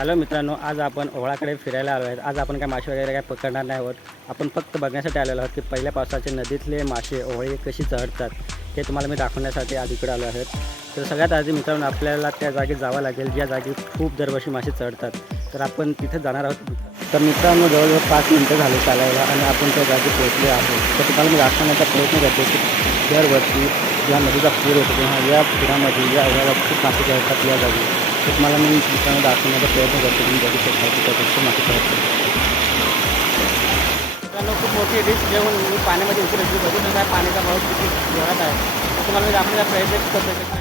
Hello मित्रांनो आज आपण ओवळाकडे फिरायला आलो आहेत. आज आपण काय मासे वगैरे काय पकडणार नाही आहोत. आपण फक्त बघण्यासाठी आलेलो आहोत की पहिल्या पावसाचे नदीतले मासे ओवळे कशी चढतात ते तुम्हाला मी दाखवण्यासाठी आज इकडे आलो आहेत. तर सगळ्यात आधी मित्रांनो आपल्याला त्या जागी जावं लागेल. ज्या जागी खूप दरवर्षी मासे चढतात. तर आपण तिथे जाणार आहोत. तर मित्रांनो जवळजवळ पाच मिनटं झाले चालायला आणि आपण त्या जागी पोहोचले आहोत. तर तुम्हाला मी दाखवण्याचा प्रयत्न करतो की दरवर्षी या नदीचा पूर येतो तेव्हा या पुरामध्ये या ओढ्याला खूप मासे चढतात या जागी. तुम्हाला मी मित्रांनो दाखवण्याचा प्रयत्न करतो. तुम्ही बघू शकता की त्या माहिती मासे चढतात मित्रांनो खूप मोठी डिश. जेवण मी पाण्यामध्ये उतरली बघू शकता पाण्याचा भाव किती जोरात आहे. तर तुम्हाला मी दाखवण्याचा प्रयत्न करतो.